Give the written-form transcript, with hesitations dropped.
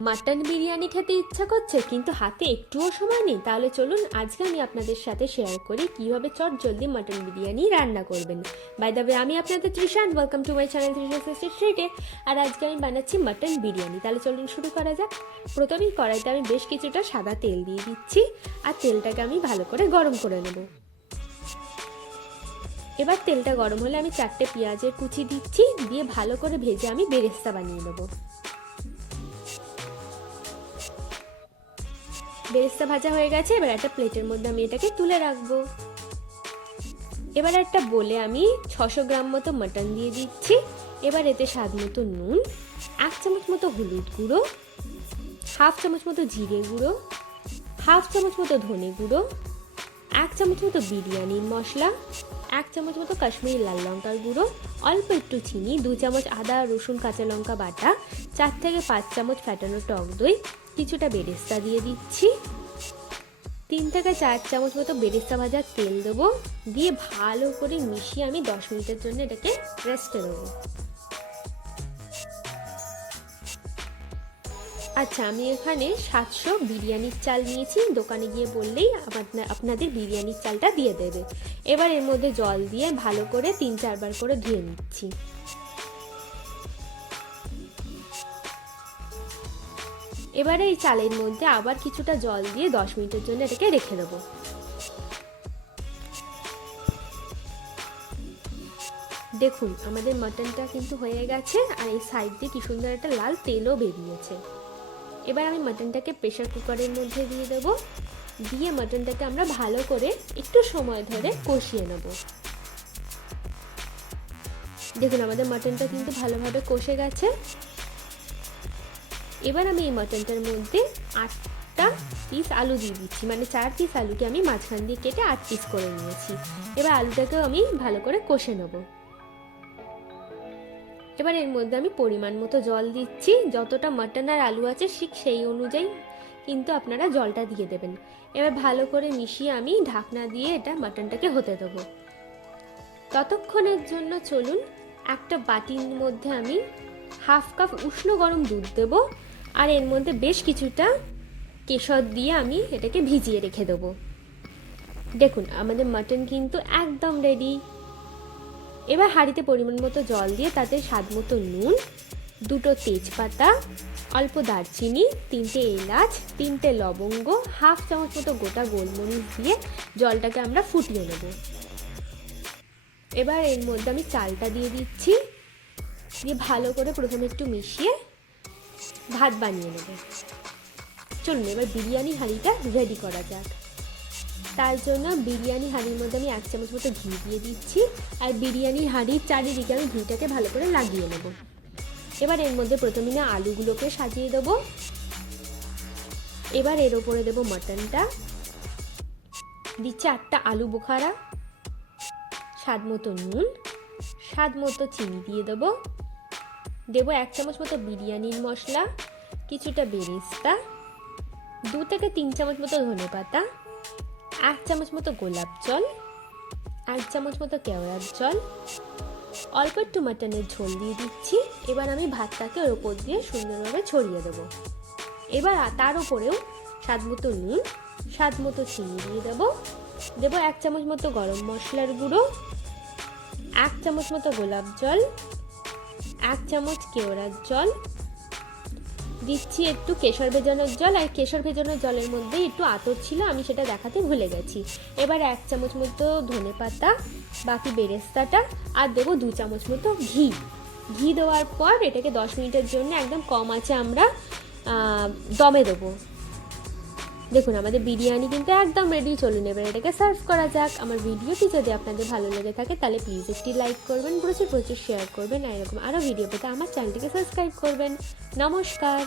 Mutton biryani খেতে ইচ্ছা করছে কিন্তু হাতে একটুও সময় নেই? তাহলে চলুন আজকে আমি আপনাদের সাথে শেয়ার করি কিভাবে চট জলদি মাটন বিরিয়ানি রান্না করবেন। বাই দ্য ওয়ে, আমি আপনাদের Trisha, welcome to my channel Trisha স্ট্রিটে। আর আজকে আমি বানাচ্ছি মাটন বিরিয়ানি। তাহলে চলুন শুরু করা যাক। প্রথমেই কড়াইতে আমি বেশ কিছুটা সাদা তেল দিয়ে দিচ্ছি, আর তেলটাকে আমি ভালো করে গরম করে নেব। এবার তেলটা গরম হলে আমি 4টে পেঁয়াজের কুচি দিচ্ছি, দিয়ে ভালো করে ভেজে আমি বেরেস্তা বানিয়ে নেবো। বেরেস্তা ভাজা হয়ে গেছে, এবার একটা প্লেটের মধ্যে আমি এটাকে তুলে রাখবো। এবার একটা বলে আমি 600 গ্রাম মতো মাটন দিয়ে দিচ্ছি। এবার এতে স্বাদ মতো নুন, 1 চামচ মতো হলুদ গুঁড়ো, 1/2 চামচ মতো জিরে গুঁড়ো, 1/2 চামচ মতো ধনে গুঁড়ো, 1 চামচ মতো বিরিয়ানির মশলা, 1 চামচ মতো কাশ্মীরি লাল লঙ্কার গুঁড়ো, অল্প একটু চিনি, 2 চামচ আদা রসুন কাঁচা লঙ্কা বাটা, 4 থেকে 5 চামচ ফ্যাটানো টক দই, কিছুটা বেরেস্তা দিয়ে দিচ্ছি, 3 থেকে 4 চামচ মতো বেরেস্তা ভাজার তেল দেবো, দিয়ে ভালো করে মিশিয়ে আমি 10 মিনিটের জন্য এটাকে রেস্টে দেবো। আচ্ছা, আমি এখানে 700 বিরিয়ানির চাল নিয়েছি। দোকানে গিয়ে বললেই আপনাদের বিরিয়ানির চালটা দিয়ে দেবে। এবার এর মধ্যে জল দিয়ে ভালো করে 3-4 বার করে ধুয়ে নিচ্ছি। এবারে এই চালের মধ্যে আবার কিছুটা জল দিয়ে 10 মিনিটের জন্য এটাকে রেখে দেবো। দেখুন আমাদের মাটনটা কিন্তু হয়ে গেছে, আর এই সাইড দিয়ে কি সুন্দর একটা লাল তেলও বেরিয়েছে। এবার আমি মাটনটাকে প্রেসার কুকারের মধ্যে দিয়ে দেবো, দিয়ে মাটনটাকে আমরা ভালো করে একটু সময় ধরে কষিয়ে নেব। দেখুন আমাদের মাটনটা কিন্তু ভালোভাবে কষে গেছে। এবার আমি এই মাটনটার মধ্যে 8টা পিস আলু দিয়ে দিচ্ছি, মানে 4 পিস আলুকে আমি মাঝখান দিয়ে কেটে 8 পিস করে নিয়েছি। এবার আলুটাকেও আমি ভালো করে কষে নেব। এবার এর মধ্যে আমি পরিমাণ মতো জল দিচ্ছি, যতটা মাটন আর আলু আছে ঠিক সেই অনুযায়ী কিন্তু আপনারা জলটা দিয়ে দেবেন। এবার ভালো করে মিশিয়ে আমি ঢাকনা দিয়ে এটা মাটনটাকে হতে দেবো। ততক্ষণের জন্য চলুন একটা বাটির মধ্যে আমি 1/2 কাপ উষ্ণ গরম দুধ দেবো, আর এর মধ্যে বেশ কিছুটা কেশর দিয়ে আমি এটাকে ভিজিয়ে রেখে দেবো। দেখুন আমাদের মাটন কিন্তু একদম রেডি। এবার হাঁড়িতে পরিমাণ মতো জল দিয়ে তাতে স্বাদ মতো নুন, 2টো তেজপাতা, অল্প দারচিনি, 3টে এলাচ, 3টে লবঙ্গ, 1/2 চামচ মতো গোটা গোলমরিচ দিয়ে জলটাকে আমরা ফুটিয়ে নেব। এবার এর মধ্যে আমি চালটা দিয়ে দিচ্ছি, দিয়ে ভালো করে প্রথমে একটু মিশিয়ে ভাত বানিয়ে নেব। চলুন এবার বিরিয়ানি হাঁড়িটা রেডি করা যাক। তার জন্য বিরিয়ানি হাঁড়ির মধ্যে আমি 1 চামচ মতো ঘি দিয়ে দিচ্ছি, আর বিরিয়ানি হাঁড়ির চারিদিকে আমি ঘিটাকে ভালো করে লাগিয়ে নেব। এবার এর মধ্যে প্রথমে না আলুগুলোকে সাজিয়ে দেবো। এবার এর ওপরে দেবো মাটনটা, দিচ্ছি 8টা আলু বোখারা, স্বাদ মতো নুন, স্বাদ মতো চিনি দিয়ে দেবো, 1 চামচ মতো বিরিয়ানির মশলা, কিছুটা বেরেস্তা, 2 থেকে 3 চামচ মতো ধনেপাতা, 1 চামচ মতো গোলাপ জল, 1 চামচ মতো কেওড়ার জল, অল্প একটু মাটনের ঝোল দিয়ে দিচ্ছি। এবার আমি ভাতটাকে ওর ওপর দিয়ে সুন্দরভাবে ছড়িয়ে দেবো। এবার তার উপরেও স্বাদ মতো নুন, স্বাদ মতো চিনি দিয়ে দেবো, 1 চামচ মতো গরম মশলার গুঁড়ো, 1 চামচ মতো গোলাপ জল, 1 চামচ কেওড়ার জল, দিচ্ছি একটু কেশর ভেজানোর জল, আর কেশর ভেজানোর জলের মধ্যে একটু আতর ছিল, আমি সেটা দেখাতে ভুলে গেছি। এবার 1 চামচ মতো ধনেপাতা, বাকি বেরেস্তাটা, আর দেবো 2 চামচ মতো ঘি দেওয়ার পর এটাকে 10 মিনিটের জন্য একদম কম আঁচে আমরা দমে দেবো। দেখুন আমাদের বিরিয়ানি কিন্তু একদম রেডি। চলুন এবার এটাকে সার্ভ করা যাক। আমার ভিডিওটি যদি আপনাদের ভালো লেগে থাকে তাহলে প্লিজ একটি লাইক করবেন, প্রচুর শেয়ার করবেন, আর এরকম আরও ভিডিও পেতে আমার চ্যানেলটিকে সাবস্ক্রাইব করবেন। নমস্কার।